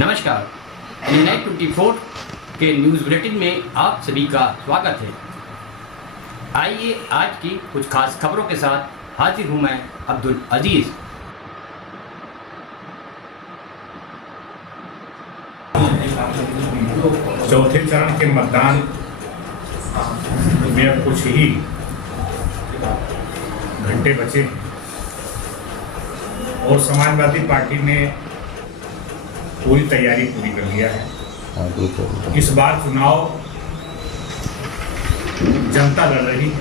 नमस्कार, न्यूज़ 24 के news bulletin में आप सभी का स्वागत है। आइए आज की कुछ खास खबरों के साथ हाजिर हूं मैं अब्दुल अजीज। चौथे चरण के मतदान में अब कुछ ही घंटे बचे और समाजवादी पार्टी ने पूरी तैयारी पूरी कर लिया है। इस बार चुनाव जनता लड़ रही है।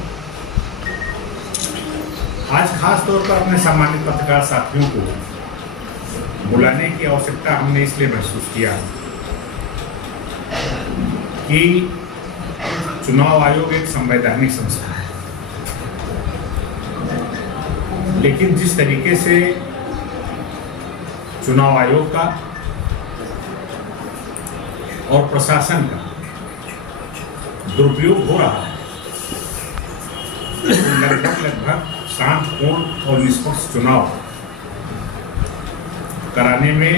आज खास तौर पर अपने सम्मानित पत्रकार साथियों को बुलाने की आवश्यकता हमने इसलिए महसूस किया कि चुनाव आयोग एक संवैधानिक संस्था है, लेकिन जिस तरीके से चुनाव आयोग का और प्रशासन का दुरुपयोग हो रहा है, लगभग शांतिपूर्ण और निष्पक्ष चुनाव कराने में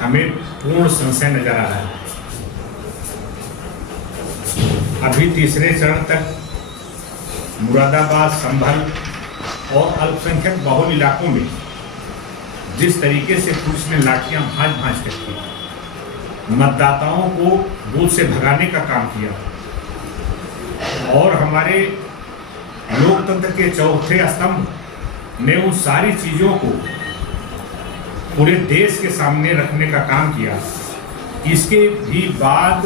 हमें पूर्ण संशय नजर आ रहा है। अभी तीसरे चरण तक मुरादाबाद, संभल और अल्पसंख्यक बहुल इलाकों में जिस तरीके से पुलिस ने लाठियां भांज करके मतदाताओं को बूथ से भगाने का काम किया और हमारे लोकतंत्र के चौथे स्तंभ ने उन सारी चीजों को पूरे देश के सामने रखने का काम किया, इसके भी बाद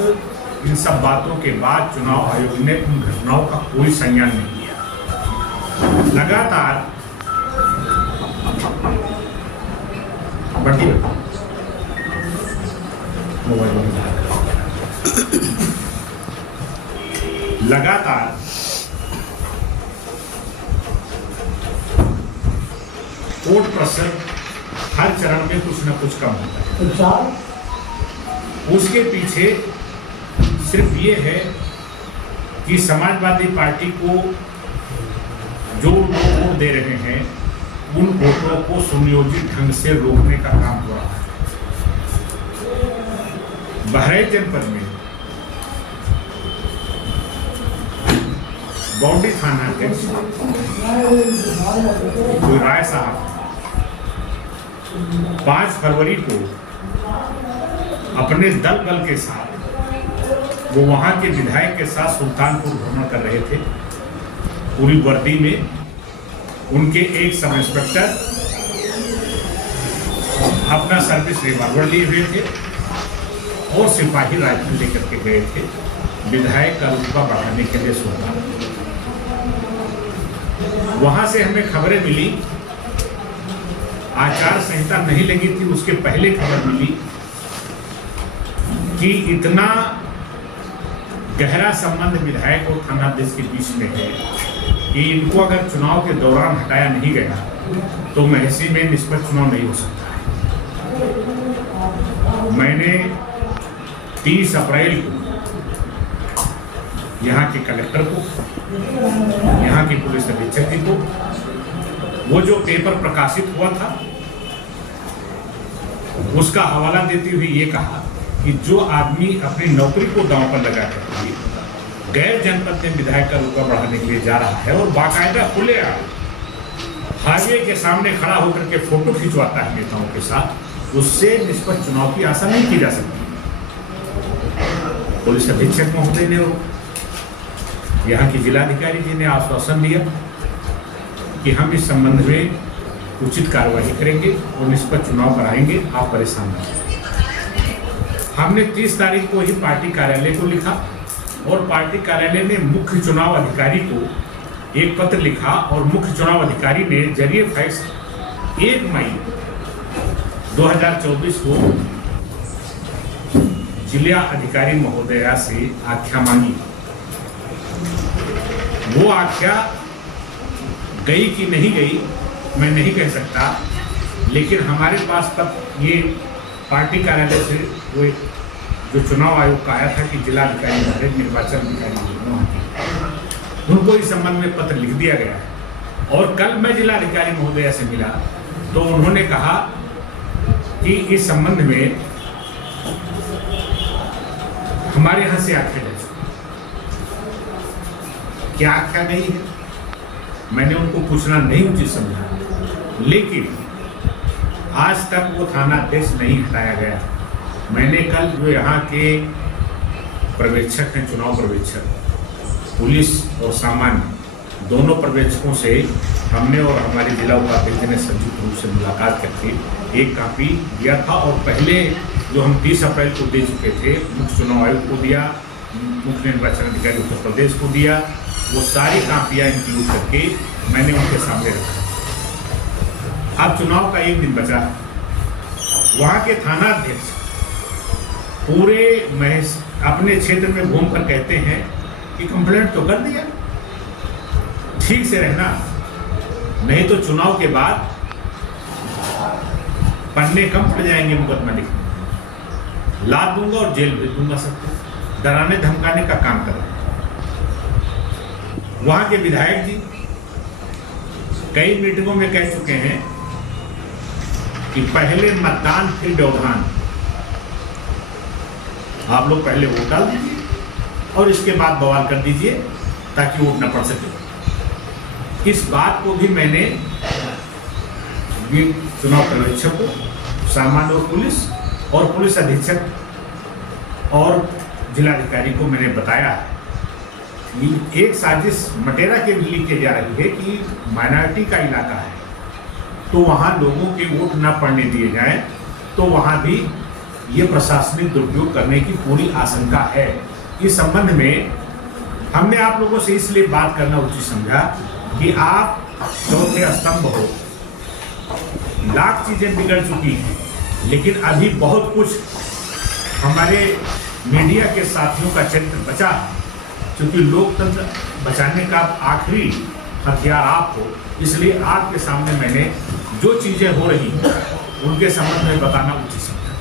इन सब बातों के बाद चुनाव आयोग ने उन घटनाओं का कोई संज्ञान नहीं लिया। लगातार वोट प्रतिशत हर चरण में कुछ न कुछ कम होता है। उसके पीछे सिर्फ ये है कि समाजवादी पार्टी को जो लोग वोट दे रहे हैं उन वोटों को सुनियोजित ढंग से रोकने का काम हो रहा है। बहराइच जनपद में बौंडी थाना अध्यक्ष राय साहब 5 फरवरी को अपने दल बल के साथ वो वहां के विधायक के साथ सुल्तानपुर भ्रमण कर रहे थे। पूरी वर्दी में उनके एक सब इंस्पेक्टर अपना सर्विस रिवॉल्वर लिए हुए थे और सिपाही राइफल लेकर के गए थे विधायक का रुतबा बढ़ाने के लिए सुल्तानपुर। वहां से हमें खबरें मिली, आचार संहिता नहीं लगी थी उसके पहले खबर मिली कि इतना गहरा संबंध विधायक और थानाध्यक्ष के बीच में है कि इनको अगर चुनाव के दौरान हटाया नहीं गया तो महसी में निष्पक्ष चुनाव नहीं हो सकता है। मैंने 30 अप्रैल को यहाँ के कलेक्टर को, यहाँ की पुलिस अधीक्षक जी को वो जो पेपर प्रकाशित हुआ था उसका हवाला देते हुए ये कहा कि जो आदमी अपनी नौकरी को दांव पर लगा कर गैर जनपद में विधायक का रुतबा बढ़ाने के लिए जा रहा है और बाकायदा खुले हाईवे के सामने खड़ा होकर के फोटो खिंचवाता है नेताओं के साथ, उससे निष्पक्ष चुनाव की आशा नहीं की जा सकती। पुलिस अधीक्षक महोदय ने यहाँ की जिलाधिकारी जी ने आश्वासन दिया कि हम इस संबंध में उचित कार्रवाई करेंगे और निष्पक्ष चुनाव कराएंगे, आप परेशान नहीं। हमने 30 तारीख को ही पार्टी कार्यालय को लिखा और पार्टी कार्यालय ने मुख्य चुनाव अधिकारी को एक पत्र लिखा और मुख्य चुनाव अधिकारी ने जरिए फैक्स 1 मई 2024 को जिला अधिकारी महोदया से आख्या मांगी। वो आख्या गई कि नहीं गई मैं नहीं कह सकता, लेकिन हमारे पास तब ये पार्टी कार्यालय से वो जो चुनाव आयोग का आया था कि जिला अधिकारी निर्वाचन अधिकारी उनको इस संबंध में पत्र लिख दिया गया है। और कल मैं जिला अधिकारी महोदया से मिला तो उन्होंने कहा कि इस संबंध में हमारे यहाँ से आख्या जा चुकी। क्या आख्या गई है मैंने उनको पूछना नहीं उचित समझा, लेकिन आज तक वो थाना अध्यक्ष नहीं हटाया गया। मैंने कल जो यहाँ के पर्यवेक्षक हैं, चुनाव पर्यवेक्षक, पुलिस और सामान्य दोनों पर्यवेक्षकों से हमने और हमारे जिला उपाध्यक्ष ने संयुक्त रूप से मुलाकात करके एक कॉपी दिया था, और पहले जो हम 30 अप्रैल को दे चुके थे, मुख्य चुनाव आयोग को दिया, मुख्य निर्वाचन अधिकारी उत्तर प्रदेश को दिया, वो सारी कॉपियाँ इंक्लूड करके मैंने उनके सामने रखा। अब चुनाव का एक दिन बचा है। वहाँ के थाना अध्यक्ष पूरे महज अपने क्षेत्र में घूमकर कहते हैं कि कंप्लेंट तो कर दिया, ठीक से रहना, नहीं तो चुनाव के बाद पन्ने कम पड़ जाएंगे मुकदमा लिखने, लाद दूंगा और जेल भेज दूंगा सबको। डराने धमकाने का काम कर रहे हैं। वहां के विधायक जी कई मीटिंगों में कह चुके हैं कि पहले मतदान फिर व्यवधान। आप लोग पहले वोट डाल दीजिए और इसके बाद बवाल कर दीजिए ताकि वोट न पड़ सके। इस बात को भी मैंने चुनाव पर्यवेक्षक को, सामान्य और पुलिस अधीक्षक और जिलाधिकारी को मैंने बताया कि एक साजिश मटेरा के लिए की जा रही है कि माइनॉरिटी का इलाका है तो वहाँ लोगों के वोट न पड़ने दिए जाएं, तो वहाँ भी ये प्रशासनिक दुरुपयोग करने की पूरी आशंका है। इस संबंध में हमने आप लोगों से इसलिए बात करना उचित समझा कि आप चौथे स्तंभ हो, लाख चीजें बिगड़ चुकी हैं, लेकिन अभी बहुत कुछ हमारे मीडिया के साथियों का चरित्र बचा है, क्योंकि लोकतंत्र बचाने का आखिरी हथियार आप हो। इसलिए आपके सामने मैंने जो चीजें हो रही हैं उनके संबंध में बताना उचित समझा।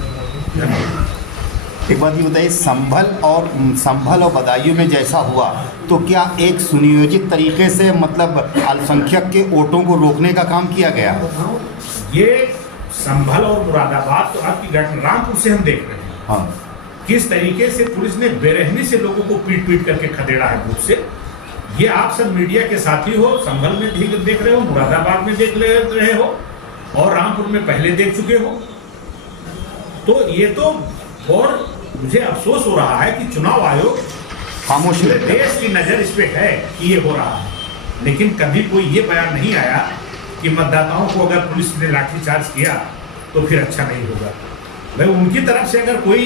धन्यवाद। एक बात ये बताइए, संभल और बदायूं में जैसा हुआ तो क्या एक सुनियोजित तरीके से मतलब अल्पसंख्यक के वोटों को रोकने का काम किया गया? ये संभल और मुरादाबाद तो आपकी घटना रामपुर से हम देख रहे हैं। हाँ, किस तरीके से पुलिस ने बेरहमी से लोगों को पीट करके खदेड़ा है बूथ से। ये आप सब मीडिया के साथी हो, संभल में देख रहे हो, मुरादाबाद में देख रहे हो और रामपुर में पहले देख चुके हो। तो ये तो, और मुझे अफसोस हो रहा है कि चुनाव आयोग खामोश है। देश की नजर इस पे है कि ये हो रहा है, लेकिन कभी कोई ये बयान नहीं आया कि मतदाताओं को अगर पुलिस ने लाठीचार्ज किया तो फिर अच्छा नहीं होगा। भाई उनकी तरफ से अगर कोई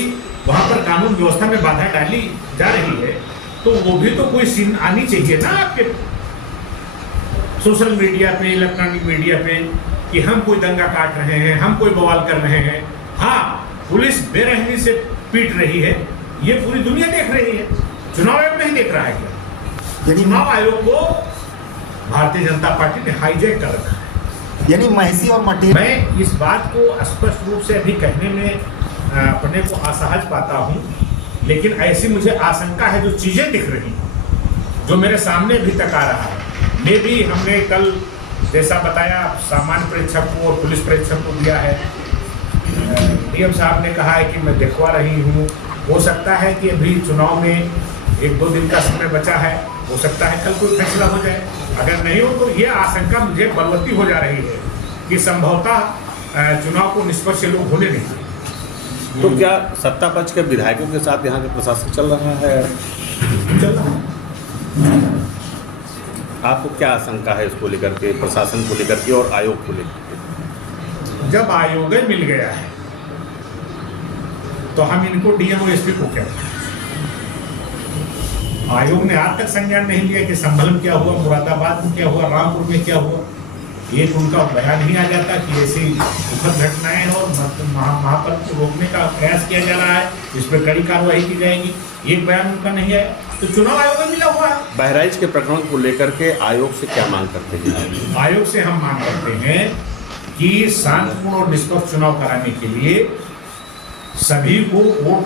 वहां पर कानून व्यवस्था में बाधा डाली जा रही है तो वो भी तो कोई सीन आनी चाहिए ना आपके सोशल मीडिया पे, इलेक्ट्रॉनिक मीडिया पे, कि हम कोई दंगा काट रहे हैं, हम कोई बवाल कर रहे हैं। हाँ, पुलिस बेरहमी से पीट रही है, ये पूरी दुनिया देख रही है। चुनाव आयोग नहीं देख रहा है क्या? चुनाव आयोग को भारतीय जनता पार्टी ने हाईजैक कर रखा है। यानी महसी और मटेरियल। मैं इस बात को स्पष्ट रूप से अभी कहने में अपने को असहज पाता हूँ, लेकिन ऐसी मुझे आशंका है जो चीजें दिख रही हैं, जो मेरे सामने अभी तक आ रहा है। मैं भी हमने कल जैसा बताया सामान्य परीक्षक को और पुलिस परीक्षक को दिया है। डीएम साहब ने कहा है कि मैं दिखवा रही हूँ। हो सकता है कि अभी चुनाव में 1-2 दिन का समय बचा है, हो सकता है कल कोई फैसला हो जाए। अगर नहीं हो तो ये आशंका मुझे बलवती हो जा रही है कि संभवतः चुनाव को निष्पक्ष लोग होने नहीं देंगे। तो क्या सत्ता पक्ष के विधायकों के साथ यहाँ के प्रशासन चल रहा है? चल रहा है। आपको क्या आशंका है इसको लेकर के, प्रशासन को लेकर के और आयोग को लेकर के? जब आयोग मिल गया है तो हम इनको डीएम और एसपी को क्या कहें? आयोग ने आज तक संज्ञान नहीं लिया कि संभल में क्या हुआ, मुरादाबाद में क्या हुआ, रामपुर में क्या हुआ। एक उनका बयान ही आ जाता कि ऐसी दुखद घटनाएं और महापर्व को रोकने का प्रयास किया जा रहा है, इस पर कड़ी कार्रवाई की जाएगी। एक बयान उनका नहीं आया। तो चुनाव आयोग में मिला हुआ है। बहराइच के प्रकरण को लेकर के आयोग से क्या मांग करते हैं? आयोग से हम मांग करते हैं कि शांतिपूर्ण और निष्पक्ष चुनाव कराने के लिए सभी को वोट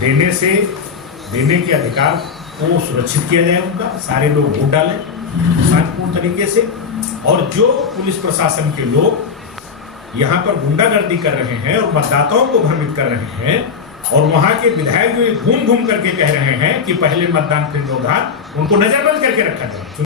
देने के अधिकार को सुरक्षित किया जाए। उनका सारे लोग वोट डालें शांतिपूर्ण तरीके से, और जो पुलिस प्रशासन के लोग यहाँ पर गुंडागर्दी कर रहे हैं और मतदाताओं को भ्रमित कर रहे हैं, और वहाँ के विधायक जो घूम घूम करके कह रहे हैं कि पहले मतदान फिर 2 घात, उनको नजरबंद करके रखा जाए।